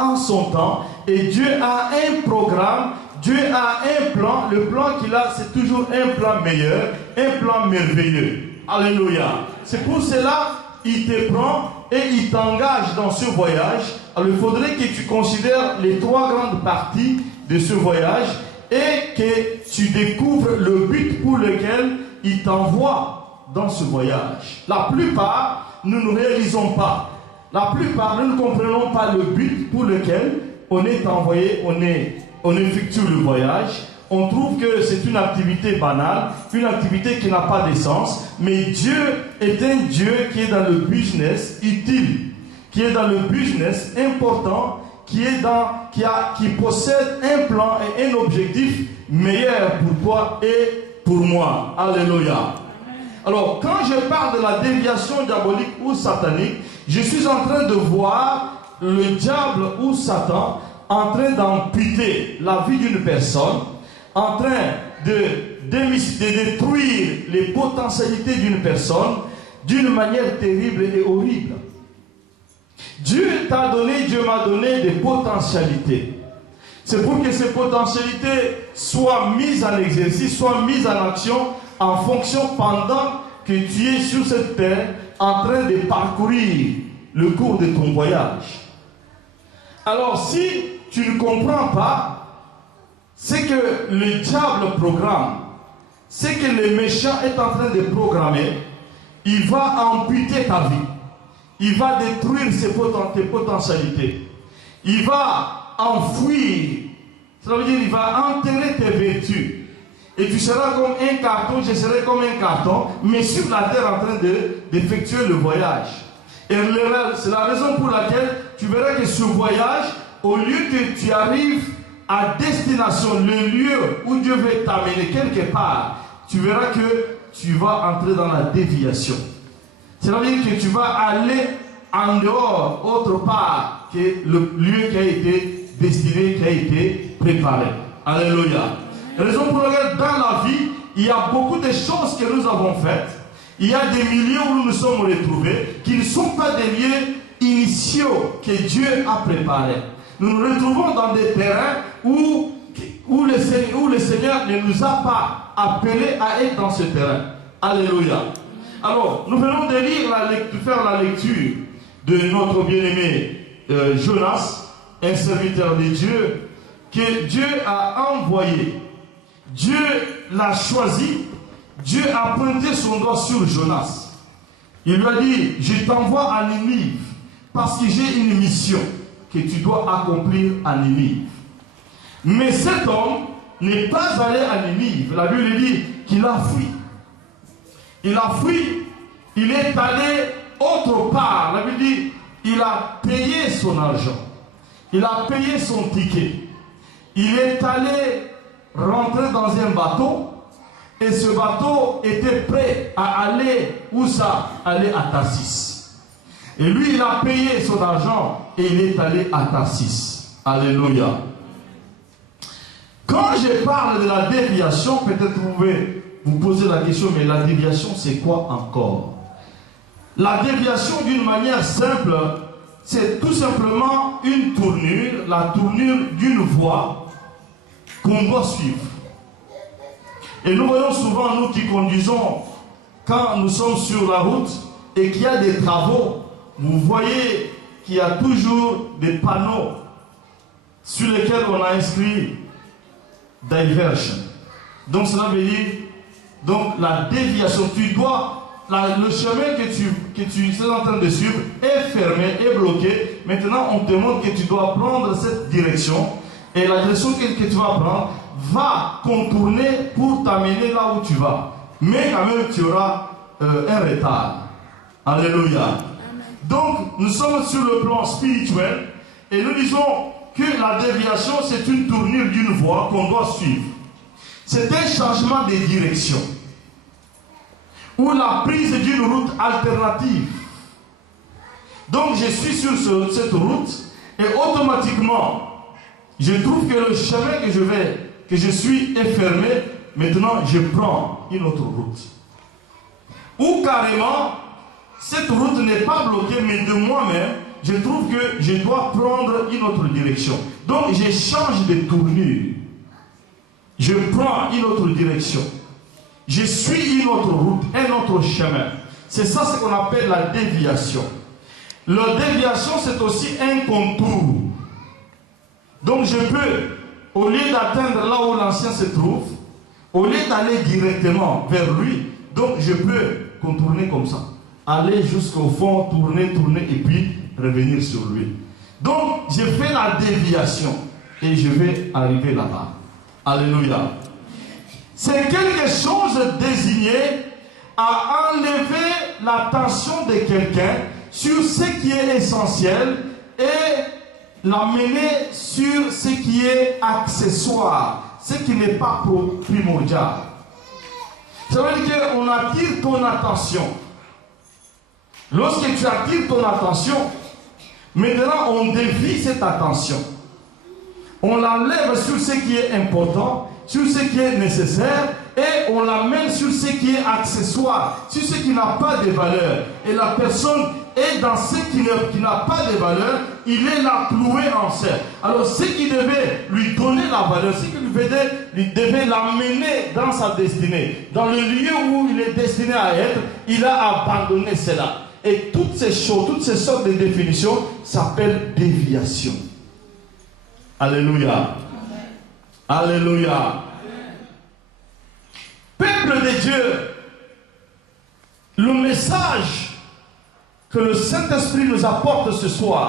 en son temps et Dieu a un programme, Dieu a un plan. Le plan qu'il a, c'est toujours un plan meilleur, un plan merveilleux. Alléluia. C'est pour cela qu'il te prend et il t'engage dans ce voyage. Alors il faudrait que tu considères les 3 grandes parties de ce voyage et que tu découvres le but pour lequel il t'envoie dans ce voyage. La plupart, nous ne réalisons pas. La plupart, nous ne comprenons pas le but pour lequel on est envoyé, on effectue le voyage. On trouve que c'est une activité banale, une activité qui n'a pas de sens. Mais Dieu est un Dieu qui est dans le business utile, qui est dans le business important, qui possède un plan et un objectif meilleur pour toi et pour moi. Alléluia. Alors, quand je parle de la déviation diabolique ou satanique, je suis en train de voir le diable ou Satan en train d'amputer la vie d'une personne, en train de détruire les potentialités d'une personne d'une manière terrible et horrible. Dieu t'a donné, Dieu m'a donné des potentialités. C'est pour que ces potentialités soient mises en exercice, soient mises en action en fonction pendant que tu es sur cette terre en train de parcourir le cours de ton voyage. Alors si tu ne comprends pas ce que le diable programme, ce que le méchant est en train de programmer, il va amputer ta vie. Il va détruire tes potentialités. Il va enfouir. Ça veut dire qu'il va enterrer tes vertus. Et tu seras comme un carton, je serai comme un carton, mais sur la terre en train d'effectuer le voyage. Et c'est la raison pour laquelle tu verras que ce voyage, au lieu que tu arrives à destination, le lieu où Dieu veut t'amener quelque part, tu verras que tu vas entrer dans la déviation. C'est-à-dire que tu vas aller en dehors, autre part, que le lieu qui a été destiné, qui a été préparé. Alléluia. Raison pour laquelle dans la vie, il y a beaucoup de choses que nous avons faites. Il y a des milieux où nous nous sommes retrouvés qui ne sont pas des lieux initiaux que Dieu a préparés. Nous nous retrouvons dans des terrains où le Seigneur ne nous a pas appelés à être dans ce terrain. Alléluia. Alors, nous venons de faire la lecture de notre bien-aimé Jonas, un serviteur de Dieu, que Dieu a envoyé. Dieu l'a choisi. Dieu a pointé son doigt sur Jonas. Il lui a dit, je t'envoie à Ninive parce que j'ai une mission que tu dois accomplir à Ninive. Mais cet homme n'est pas allé à Ninive. La Bible dit qu'il a fui. Il a fui, il est allé autre part. La Bible dit, il a payé son argent. Il a payé son ticket. Il est allé rentrer dans un bateau. Et ce bateau était prêt à aller, où ça? Aller à Tarsis. Et lui, il a payé son argent et il est allé à Tarsis. Alléluia. Quand je parle de la déviation, peut-être vous pouvez vous poser la question, mais la déviation, c'est quoi encore? La déviation, d'une manière simple, c'est tout simplement une tournure, la tournure d'une voie qu'on doit suivre. Et nous voyons souvent, nous qui conduisons, quand nous sommes sur la route et qu'il y a des travaux, vous voyez qu'il y a toujours des panneaux sur lesquels on a inscrit diversion. Donc cela veut dire, donc la déviation, tu dois, le chemin que tu es en train de suivre est fermé, est bloqué. Maintenant on te montre que tu dois prendre cette direction. Et la direction que tu vas prendre va contourner pour t'amener là où tu vas. Mais quand même, tu auras un retard. Alléluia. Donc, nous sommes sur le plan spirituel et nous disons que la déviation, c'est une tournure d'une voie qu'on doit suivre. C'est un changement de direction ou la prise d'une route alternative. Donc, je suis sur cette route et automatiquement, je trouve que le chemin que je suis est fermé. Maintenant, je prends une autre route. Ou carrément, cette route n'est pas bloquée, mais de moi-même, je trouve que je dois prendre une autre direction. Donc je change de tournure. Je prends une autre direction. Je suis une autre route, un autre chemin. C'est ça ce qu'on appelle la déviation. La déviation, c'est aussi un contour. Donc je peux, au lieu d'atteindre là où l'ancien se trouve, au lieu d'aller directement vers lui, donc je peux contourner comme ça. Aller jusqu'au fond, tourner, et puis revenir sur lui. Donc je fais la déviation et je vais arriver là-bas. Alléluia. C'est quelque chose désigné à enlever l'attention de quelqu'un sur ce qui est essentiel et l'amener sur ce qui est accessoire, ce qui n'est pas primordial. Ça veut dire qu'on attire ton attention. Lorsque tu attires ton attention, maintenant on dévie cette attention. On l'enlève sur ce qui est important, sur ce qui est nécessaire, et on l'amène sur ce qui est accessoire, sur ce qui n'a pas de valeur. Et la personne est dans ce qui n'a pas de valeur, il est là cloué en cercle. Alors ce qui devait lui donner la valeur, ce qui lui devait l'amener dans sa destinée, dans le lieu où il est destiné à être, il a abandonné cela. Et toutes ces choses, toutes ces sortes de définitions s'appellent déviation. Alléluia. Alléluia. Peuple de Dieu, le message que le Saint-Esprit nous apporte ce soir,